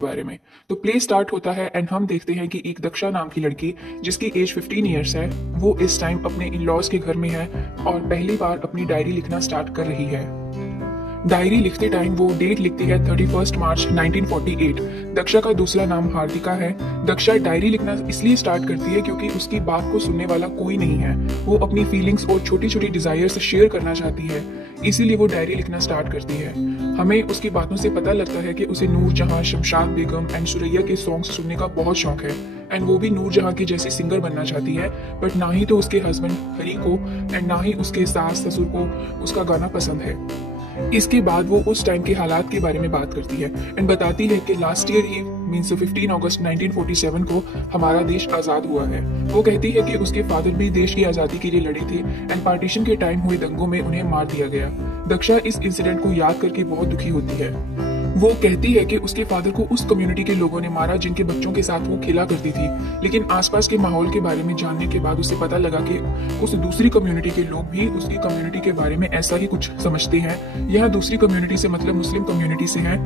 बारे में। तो प्ले स्टार्ट होता है एंड हम देखते हैं कि एक दक्षा नाम की लड़की जिसकी एज 15 ईयर्स है, वो इस टाइम अपने इन लॉज के घर में है और पहली बार अपनी डायरी लिखना स्टार्ट कर रही है। डायरी लिखते टाइम वो डेट लिखती है 31 मार्च 1948। दक्षा का दूसरा नाम हार्दिका है। दक्षा डायरी लिखना इसलिए स्टार्ट करती है क्योंकि उसकी बात को सुनने वाला कोई नहीं है। वो अपनी फीलिंग्स और छोटी छोटी डिजायर्स शेयर करना चाहती है, इसीलिए वो डायरी लिखना स्टार्ट करती है। हमें उसकी बातों से पता लगता है कि उसे नूर जहां, शमशाद बेगम एंड सुरैया के सॉन्ग्स सुनने का बहुत शौक है एंड वो भी नूर जहां की जैसी सिंगर बनना चाहती है, बट ना ही तो उसके हस्बैंड हरी को एंड ना ही उसके सास ससुर को उसका गाना पसंद है। इसके बाद वो उस टाइम के हालात के बारे में बात करती है एंड बताती है कि लास्ट ईयर ही मीन्स 15 अगस्त 1947 को हमारा देश आज़ाद हुआ है। वो कहती है कि उसके फादर भी देश की आज़ादी के लिए लड़े थे एंड पार्टीशन के टाइम हुए दंगों में उन्हें मार दिया गया। दक्षा इस इंसिडेंट को याद करके बहुत दुखी होती है। वो कहती है कि उसके फादर को उस कम्युनिटी के लोगों ने मारा जिनके बच्चों के साथ वो खेला करती थी, लेकिन आसपास के माहौल के बारे में जानने के बाद उसे पता लगा कि उस दूसरी कम्युनिटी के लोग भी उसकी कम्युनिटी के बारे में ऐसा ही कुछ समझते हैं। यह दूसरी कम्युनिटी से मतलब मुस्लिम कम्युनिटी से है।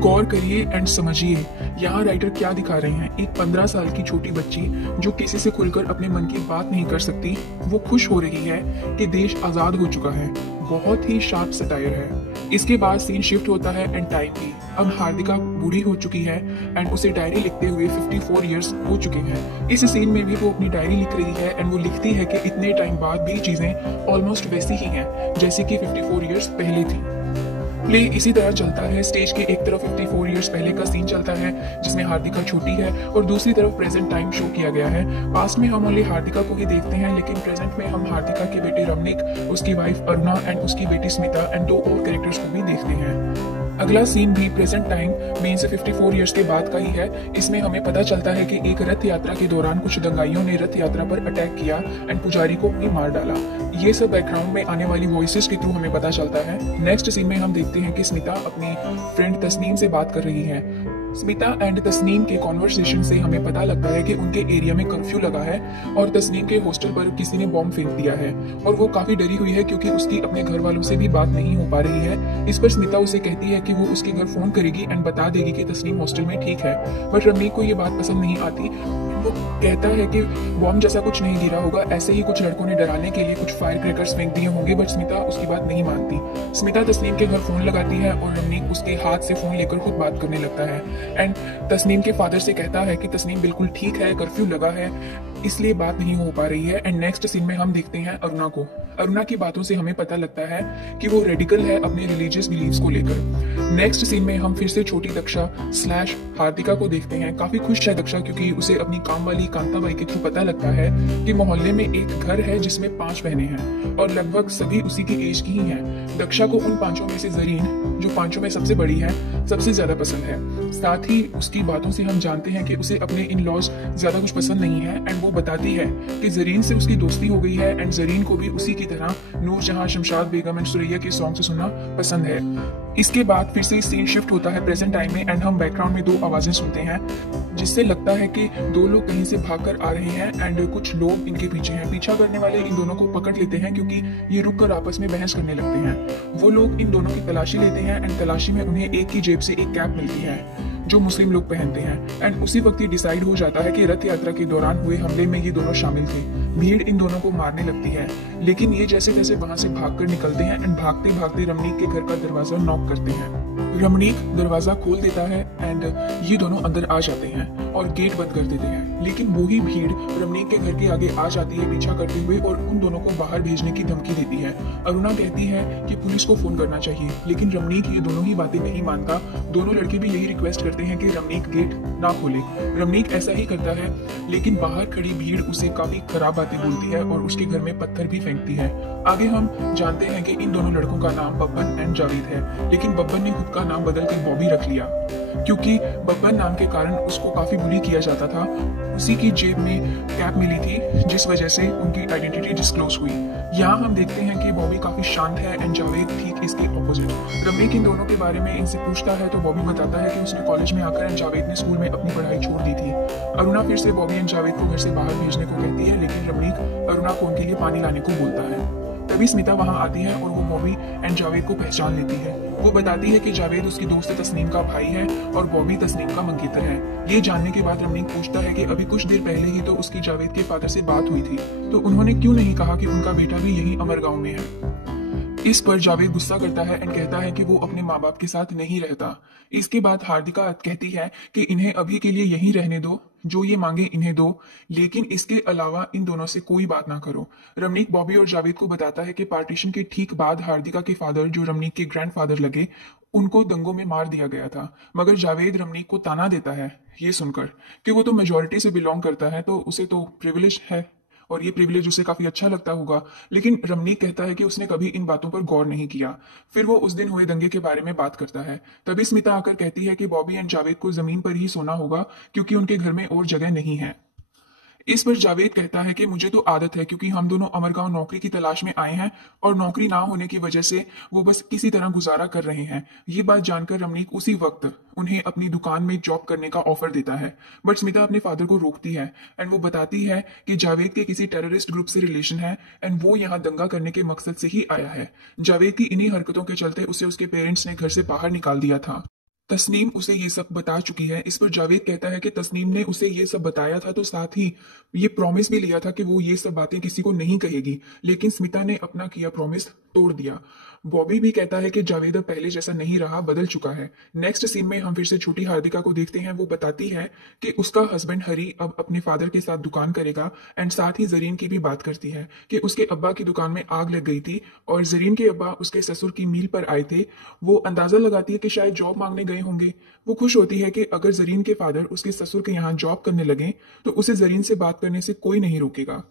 गौर करिए एंड समझिए यहाँ राइटर क्या दिखा रहे हैं। एक 15 साल की छोटी बच्ची जो किसी से खुलकर अपने मन की बात नहीं कर सकती, वो खुश हो रही है कि देश आजाद हो चुका है। बहुत ही शार्प सटायर है। इसके बाद सीन शिफ्ट होता है एंड टाइम भी। अब हार्दिका बूढ़ी हो चुकी है एंड उसे डायरी लिखते हुए 54 इयर्स हो चुके हैं। इस सीन में भी वो अपनी डायरी लिख रही है एंड वो लिखती है कि इतने टाइम बाद भी चीजें ऑलमोस्ट वैसी ही हैं जैसे कि 54 इयर्स पहले थी। प्ले इसी तरह चलता है। स्टेज के एक तरफ 54 इयर्स पहले का सीन चलता है जिसमें हार्दिका छोटी है और दूसरी तरफ प्रेजेंट टाइम शो किया गया है। पास्ट में हम ओनली हार्दिका को ही देखते हैं, लेकिन प्रेजेंट में हम हार्दिका के बेटे रमनिक, उसकी वाइफ अरुणा एंड उसकी बेटी स्मिता एंड 2 और कैरेक्टर्स को भी देखते हैं। अगला सीन भी प्रेजेंट टाइम मीन्स 54 इयर्स के बाद का ही है। इसमें हमें पता चलता है कि एक रथ यात्रा के दौरान कुछ दंगाइयों ने रथ यात्रा पर अटैक किया एंड पुजारी को भी मार डाला। ये सब बैकग्राउंड में आने वाली वॉइसेस के थ्रू हमें पता चलता है। नेक्स्ट सीन में हम देखते हैं कि स्मिता अपनी फ्रेंड तस्नीम से बात कर रही है। स्मिता एंड तस्नीम के कॉन्वर्सेशन से हमें पता लगता है कि उनके एरिया में कर्फ्यू लगा है और तस्नीम के हॉस्टल पर किसी ने बॉम्ब फेंक दिया है और वो काफी डरी हुई है क्योंकि उसकी अपने घर वालों से भी बात नहीं हो पा रही है। इस पर स्मिता उसे कहती है कि वो उसके घर फोन करेगी एंड बता देगी कि तस्नीम हॉस्टल में ठीक है, बट रमनीक को ये बात पसंद नहीं आती। वो कहता है कि बॉम्ब जैसा कुछ नहीं गिरा होगा, ऐसे ही कुछ लड़कों ने डराने के लिए कुछ फायर क्रैकर्स फेंक दिए होंगे, बट स्मिता उसकी बात नहीं मानती। स्मिता तस्नीम के घर फोन लगाती है और रमनीक उसके हाथ से फोन लेकर खुद बात करने लगता है एंड तस्नीम के फादर से कहता है कि तस्नीम बिल्कुल ठीक है, कर्फ्यू लगा है इसलिए बात नहीं हो पा रही है। एंड नेक्स्ट सीन में हम देखते हैं अरुणा को। अरुणा की बातों से हमें पता लगता है कि वो रेडिकल है अपने रिलीजियस बिलीव्स को लेकर। नेक्स्ट सीन में हम फिर से छोटी दक्षा स्लैश हार्दिका को देखते हैं। काफी खुश है दक्षा क्योंकि उसे अपनी काम वाली कांताबाई के थ्रू पता लगता है कि मोहल्ले में एक घर है जिसमें 5 बहनें हैं और लगभग सभी उसी की एज की ही हैं। दक्षा को उन 5 में से जरीन, जो 5 में सबसे बड़ी है, सबसे ज्यादा पसंद है। साथ ही उसकी बातों से हम जानते हैं कि उसे अपने इन लॉज ज्यादा कुछ पसंद नहीं है एंड वो बताती है कि जरीन से उसकी दोस्ती हो गई है एंड जरीन को भी उसी की तरह नूर जहां, शमशाद बेगम एंड सुरैया के सॉन्ग से सुनना पसंद है। इसके बाद फिर से सीन शिफ्ट होता है प्रेजेंट टाइम में एंड हम बैकग्राउंड में 2 आवाजें सुनते हैं जिससे लगता है कि 2 लोग कहीं से भागकर आ रहे हैं एंड कुछ लोग इनके पीछे हैं। पीछा करने वाले इन दोनों को पकड़ लेते हैं क्योंकि ये रुककर आपस में बहस करने लगते हैं। वो लोग इन दोनों की तलाशी लेते हैं एंड तलाशी में उन्हें एक की जेब से एक कैप मिलती है जो मुस्लिम लोग पहनते हैं एंड उसी वक्त ये डिसाइड हो जाता है कि रथ यात्रा के दौरान हुए हमले में ये दोनों शामिल थे। भीड़ इन दोनों को मारने लगती है, लेकिन ये जैसे तैसे वहां से भागकर निकलते हैं एंड भागते भागते रमनीक के घर का दरवाजा नॉक करते हैं। रमनीक दरवाजा खोल देता है एंड ये दोनों अंदर आ जाते हैं और गेट बंद कर देते हैं, लेकिन वही भीड़ रमनीक के घर के आगे आ जाती है पीछा करते हुए और उन दोनों को बाहर भेजने की धमकी देती है। अरुणा कहती है कि पुलिस को फोन करना चाहिए, लेकिन रमनीक ये दोनों ही बातें नहीं मानता। दोनों लड़के भी यही रिक्वेस्ट करते हैं कि रमनीक गेट ना खोले। रमनीक ऐसा ही करता है, लेकिन बाहर खड़ी भीड़ उसे काफी खराब बातें बोलती है और उसके घर में पत्थर भी फेंकती है। आगे हम जानते हैं कि इन दोनों लड़कों का नाम बब्बन एंड जावेद है, लेकिन बब्बन ने खुद का नाम बदल के बॉबी रख लिया क्योंकि बब्बन नाम के कारण उसको काफी बुली किया जाता था। उसी की जेब में कैप मिली थी जिस वजह से उनकी आइडेंटिटी डिस्क्लोज हुई। यहाँ हम देखते हैं कि बॉबी काफी शांत है एंड जावेद ठीक इसके ऑपोजिट। रमनीक इन दोनों के बारे में इनसे पूछता है तो बॉबी बताता है कि उसने कॉलेज में आकर एंड जावेद ने स्कूल में अपनी पढ़ाई छोड़ दी थी। अरुणा फिर से बॉबी एंड जावेद को घर से बाहर भेजने को कहती है, लेकिन रमनीक अरुणा को उनके लिए पानी लाने को बोलता है। तभी स्मिता वहां आती है और वो बॉबी एंड जावेद को पहचान लेती है। वो बताती है कि जावेद उसकी दोस्त तस्नीम का भाई है और बॉबी तस्नीम का मंगेतर है। ये जानने के बाद रमनीक पूछता है कि अभी कुछ देर पहले ही तो उसकी जावेद के फादर से बात हुई थी, तो उन्होंने क्यों नहीं कहा कि उनका बेटा भी यही अमरगांव में है। इस पर जावेद गुस्सा करता है एंड कहता है कि वो अपने माँ बाप के साथ नहीं रहता। इसके बाद हार्दिका कहती है कि इन्हें अभी के लिए यहीं रहने दो, जो ये मांगे इन्हें दो, लेकिन इसके अलावा इन दोनों से कोई बात ना करो। रमनीक बॉबी और जावेद को बताता है कि पार्टीशन के ठीक बाद हार्दिका के फादर, जो रमनीक के ग्रैंडफादर लगे, उनको दंगों में मार दिया गया था। मगर जावेद रमनीक को ताना देता है ये सुनकर कि वो तो मेजोरिटी से बिलोंग करता है, तो उसे तो प्रिविलेज है और ये प्रिविलेज उसे काफी अच्छा लगता होगा। लेकिन रमनीक कहता है कि उसने कभी इन बातों पर गौर नहीं किया। फिर वो उस दिन हुए दंगे के बारे में बात करता है। तभी स्मिता आकर कहती है कि बॉबी एंड जावेद को जमीन पर ही सोना होगा क्योंकि उनके घर में और जगह नहीं है। इस पर जावेद कहता है कि मुझे तो आदत है क्योंकि हम दोनों अमरगांव नौकरी की तलाश में आए हैं और नौकरी ना होने की वजह से वो बस किसी तरह गुजारा कर रहे हैं। ये बात जानकर रमनीक उसी वक्त उन्हें अपनी दुकान में जॉब करने का ऑफर देता है, बट स्मिता अपने फादर को रोकती है एंड वो बताती है कि जावेद के किसी टेररिस्ट ग्रुप से रिलेशन है एंड वो यहाँ दंगा करने के मकसद से ही आया है। जावेद की इन्हीं हरकतों के चलते उसे उसके पेरेंट्स ने घर से बाहर निकाल दिया था। तस्नीम उसे ये सब बता चुकी है। इस पर जावेद कहता है कि तस्नीम ने उसे ये सब बताया था तो साथ ही ये प्रॉमिस भी लिया था कि वो ये सब बातें किसी को नहीं कहेगी, लेकिन स्मिता ने अपना किया प्रॉमिस तोड़ दिया। बॉबी भी कहता है कि जावेद अब पहले जैसा नहीं रहा, बदल चुका है। नेक्स्ट सीन में हम फिर से छोटी हार्दिका को देखते हैं। वो बताती है कि उसका हस्बैंड हरी अब अपने फादर के साथ दुकान करेगा एंड साथ ही जरीन की भी बात करती है कि उसके अब्बा की दुकान में आग लग गई थी और जरीन के अब्बा उसके ससुर की मील पर आए थे। वो अंदाजा लगाती है कि शायद जॉब मांगने गए होंगे। वो खुश होती है कि अगर जरीन के फादर उसके ससुर के यहाँ जॉब करने लगे तो उसे जरीन से बात करने से कोई नहीं रोकेगा।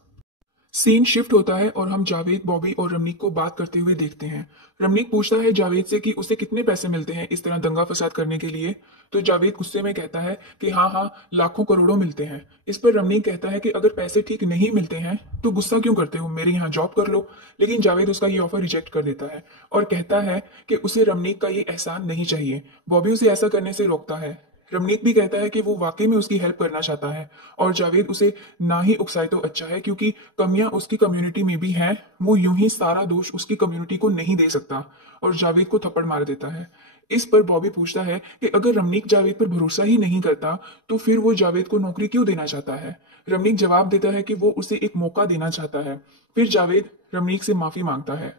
सीन शिफ्ट होता है और हम जावेद, बॉबी और रमनीक को बात करते हुए देखते हैं। रमनीक पूछता है जावेद से कि उसे कितने पैसे मिलते हैं इस तरह दंगा फसाद करने के लिए, तो जावेद गुस्से में कहता है कि हाँ हाँ लाखों करोड़ों मिलते हैं। इस पर रमनीक कहता है कि अगर पैसे ठीक नहीं मिलते हैं तो गुस्सा क्यों करते हो, मेरे यहाँ जॉब कर लो। लेकिन जावेद उसका ये ऑफर रिजेक्ट कर देता है और कहता है कि उसे रमनीक का ये एहसान नहीं चाहिए। बॉबी उसे ऐसा करने से रोकता है। रमनीक भी कहता है कि वो वाकई में उसकी हेल्प करना चाहता है और जावेद उसे ना ही उकसाए तो अच्छा है, क्योंकि कमियां उसकी कम्युनिटी में भी हैं। वो यूं ही सारा दोष उसकी कम्युनिटी को नहीं दे सकता और जावेद को थप्पड़ मार देता है। इस पर बॉबी पूछता है कि अगर रमनीक जावेद पर भरोसा ही नहीं करता तो फिर वो जावेद को नौकरी क्यों देना चाहता है। रमनीक जवाब देता है कि वो उसे एक मौका देना चाहता है। फिर जावेद रमनीक से माफी मांगता है।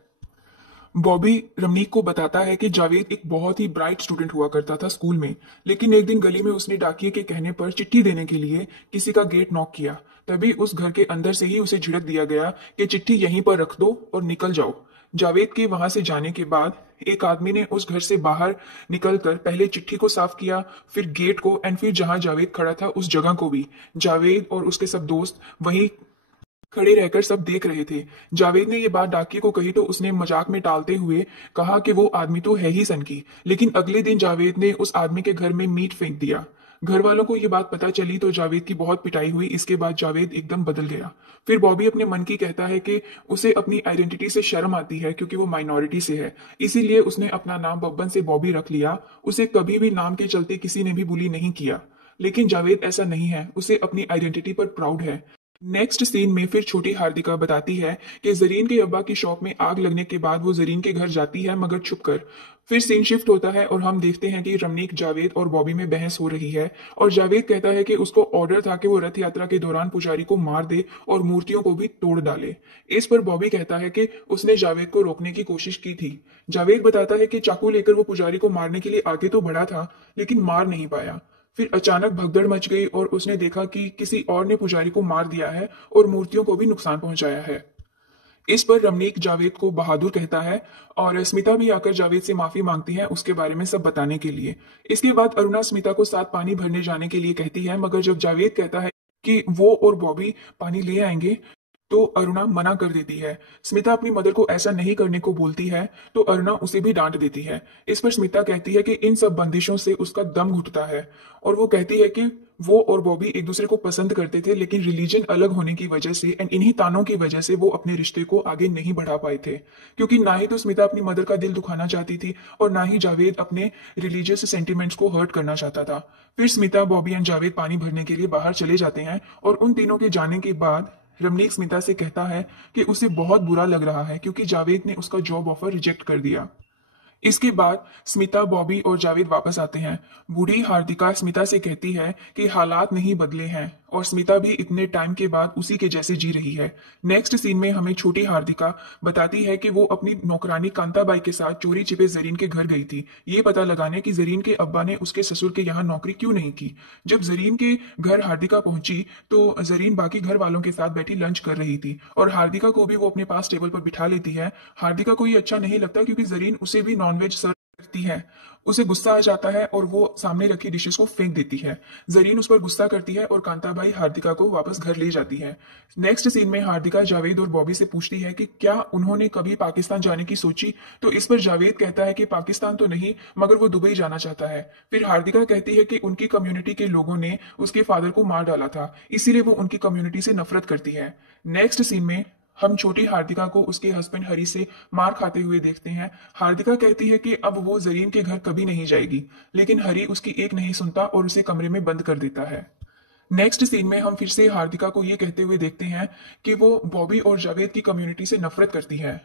बॉबी रमनीक को बताता है कि जावेद एक बहुत ही ब्राइट स्टूडेंट हुआ करता था स्कूल में, लेकिन एक दिन गली में उसने डाकिये के कहने पर चिट्ठी देने के लिए किसी का गेट नॉक किया। तभी उस घर के अंदर से ही उसे झिड़क दिया गया कि चिट्ठी यहीं पर रख दो और निकल जाओ। जावेद के वहां से जाने के बाद एक आदमी ने उस घर से बाहर निकलकर पहले चिट्ठी को साफ किया, फिर गेट को एंड फिर जहां जावेद खड़ा था उस जगह को भी। जावेद और उसके सब दोस्त वहीं खड़े रहकर सब देख रहे थे। जावेद ने ये बात डाकिये को कही तो उसने मजाक में टालते हुए कहा कि वो आदमी तो है ही सनकी। लेकिन अगले दिन जावेद ने उस आदमी के घर में मीट फेंक दिया। घर वालों को ये बात पता चली तो जावेद की बहुत पिटाई हुई। इसके बाद जावेद एकदम बदल गया। फिर बॉबी अपने मन की कहता है कि उसे अपनी आइडेंटिटी से शर्म आती है क्योंकि वो माइनॉरिटी से है, इसीलिए उसने अपना नाम बब्बन से बॉबी रख लिया। उसे कभी भी नाम के चलते किसी ने भी बुली नहीं किया। लेकिन जावेद ऐसा नहीं है, उसे अपनी आइडेंटिटी पर प्राउड है। नेक्स्ट सीन में फिर छोटी हार्दिका बताती है कि जरीन के अब्बा की शॉप में आग लगने के बाद वो जरीन के घर जाती है मगर छुपकर। फिर सीन शिफ्ट होता है और हम देखते हैं कि रमनीक, जावेद और बॉबी में बहस हो रही है और जावेद कहता है कि उसको ऑर्डर था कि वो रथ यात्रा के दौरान पुजारी को मार दे और मूर्तियों को भी तोड़ डाले। इस पर बॉबी कहता है कि उसने जावेद को रोकने की कोशिश की थी। जावेद बताता है कि चाकू लेकर वो पुजारी को मारने के लिए आगे तो बढ़ा था लेकिन मार नहीं पाया। फिर अचानक भगदड़ मच गई और उसने देखा कि किसी और ने पुजारी को मार दिया है और मूर्तियों को भी नुकसान पहुंचाया है। इस पर रमनीक जावेद को बहादुर कहता है और स्मिता भी आकर जावेद से माफी मांगती है उसके बारे में सब बताने के लिए। इसके बाद अरुणा स्मिता को साथ पानी भरने जाने के लिए कहती है, मगर जब जावेद कहता है कि वो और बॉबी पानी ले आएंगे तो अरुणा मना कर देती है। स्मिता अपनी मदर को ऐसा नहीं करने को बोलती है तो अरुणा उसे भी डांट देती है। इस पर स्मिता कहती है कि इन सब बंदिशों से उसका दम घुटता है और वो कहती है कि वो और बॉबी एक दूसरे को पसंद करते थे लेकिन रिलीजन अलग होने की वजह से एंड इन्हीं तानों की वजह से वो अपने रिश्ते को आगे नहीं बढ़ा पाए थे, क्योंकि ना ही तो स्मिता अपनी मदर का दिल दुखाना चाहती थी और ना ही जावेद अपने रिलीजियस सेंटिमेंट्स को हर्ट करना चाहता था। फिर स्मिता, बॉबी एंड जावेद पानी भरने के लिए बाहर चले जाते हैं और उन तीनों के जाने के बाद रमनीक स्मिता से कहता है कि उसे बहुत बुरा लग रहा है क्योंकि जावेद ने उसका जॉब ऑफर रिजेक्ट कर दिया। इसके बाद स्मिता, बॉबी और जावेद वापस आते हैं। बूढ़ी हार्दिका स्मिता से कहती है कि हालात नहीं बदले हैं और स्मिता भी इतने टाइम के बाद उसी के जैसे जी रही है। नेक्स्ट सीन में हमें छोटी हार्दिका बताती है कि वो अपनी नौकरानी कांताबाई के साथ चोरी छिपे जरीन के घर गई थी, ये पता लगाने कि जरीन के अब्बा ने उसके ससुर के यहाँ नौकरी क्यों नहीं की। जब जरीन के घर हार्दिका पहुंची तो जरीन बाकी घर वालों के साथ बैठी लंच कर रही थी और हार्दिका को भी वो अपने पास टेबल पर बिठा लेती है। हार्दिका को ये अच्छा नहीं लगता क्योंकि जरीन उसे भी नॉनवेज सर्व करती है। उसे गुस्सा आ जाता है और वो सामने रखी डिशेस को फेंक देती है। जरीन उस पर गुस्सा करती है और कांताबाई हार्दिका को वापस घर ले जाती है। नेक्स्ट सीन में हार्दिका जावेद और बॉबी से पूछती है कि क्या उन्होंने कभी पाकिस्तान जाने की सोची, तो इस पर जावेद कहता है कि पाकिस्तान तो नहीं मगर वो दुबई जाना चाहता है। फिर हार्दिका कहती है कि उनकी कम्युनिटी के लोगों ने उसके फादर को मार डाला था, इसीलिए वो उनकी कम्युनिटी से नफरत करती है। नेक्स्ट सीन में हम छोटी हार्दिका को उसके हस्बैंड हरी से मार खाते हुए देखते हैं। हार्दिका कहती है कि अब वो जरीन के घर कभी नहीं जाएगी, लेकिन हरी उसकी एक नहीं सुनता और उसे कमरे में बंद कर देता है। नेक्स्ट सीन में हम फिर से हार्दिका को ये कहते हुए देखते हैं कि वो बॉबी और जावेद की कम्युनिटी से नफरत करती है।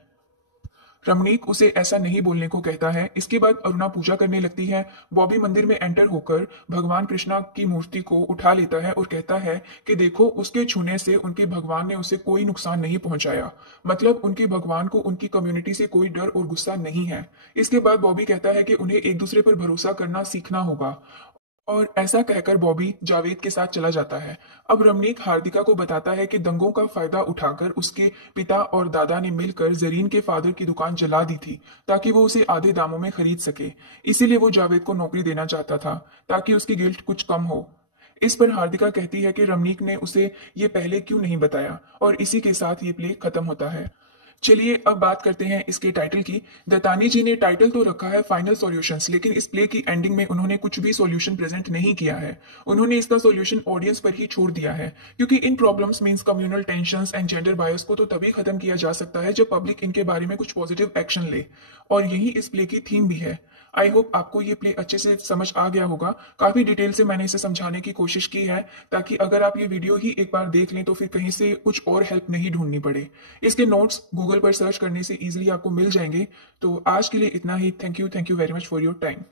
रमनीक उसे ऐसा नहीं बोलने को कहता है। इसके बाद अरुणा पूजा करने लगती है। बॉबी मंदिर में एंटर होकर भगवान कृष्णा की मूर्ति को उठा लेता है और कहता है कि देखो, उसके छूने से उनके भगवान ने उसे कोई नुकसान नहीं पहुंचाया, मतलब उनके भगवान को उनकी कम्युनिटी से कोई डर और गुस्सा नहीं है। इसके बाद बॉबी कहता है कि उन्हें एक दूसरे पर भरोसा करना सीखना होगा और ऐसा कहकर बॉबी जावेद के साथ चला जाता है। अब रमनीक हार्दिका को बताता है कि दंगों का फायदा उठाकर उसके पिता और दादा ने मिलकर जरीन के फादर की दुकान जला दी थी ताकि वो उसे आधे दामों में खरीद सके। इसीलिए वो जावेद को नौकरी देना चाहता था ताकि उसकी गिल्ट कुछ कम हो। इस पर हार्दिका कहती है कि रमनीक ने उसे ये पहले क्यों नहीं बताया और इसी के साथ ये प्ले खत्म होता है। चलिए अब बात करते हैं इसके टाइटल की। दत्तानी जी ने टाइटल तो रखा है फाइनल सॉल्यूशंस, लेकिन इस प्ले की एंडिंग में उन्होंने कुछ भी सॉल्यूशन प्रेजेंट नहीं किया है। उन्होंने इसका सॉल्यूशन ऑडियंस पर ही छोड़ दिया है क्योंकि इन problems means communal tensions and gender bias को तो तभी खत्म किया जा सकता है जब पब्लिक इनके बारे में कुछ पॉजिटिव एक्शन ले, और यही इस प्ले की थीम भी है। आई होप आपको ये प्ले अच्छे से समझ आ गया होगा। काफी डिटेल से मैंने इसे समझाने की कोशिश की है ताकि अगर आप ये वीडियो ही एक बार देख लें तो फिर कहीं से कुछ और हेल्प नहीं ढूंढनी पड़े। इसके नोट्स गूगल पर सर्च करने से इजीली आपको मिल जाएंगे। तो आज के लिए इतना ही। Thank you very much for your time.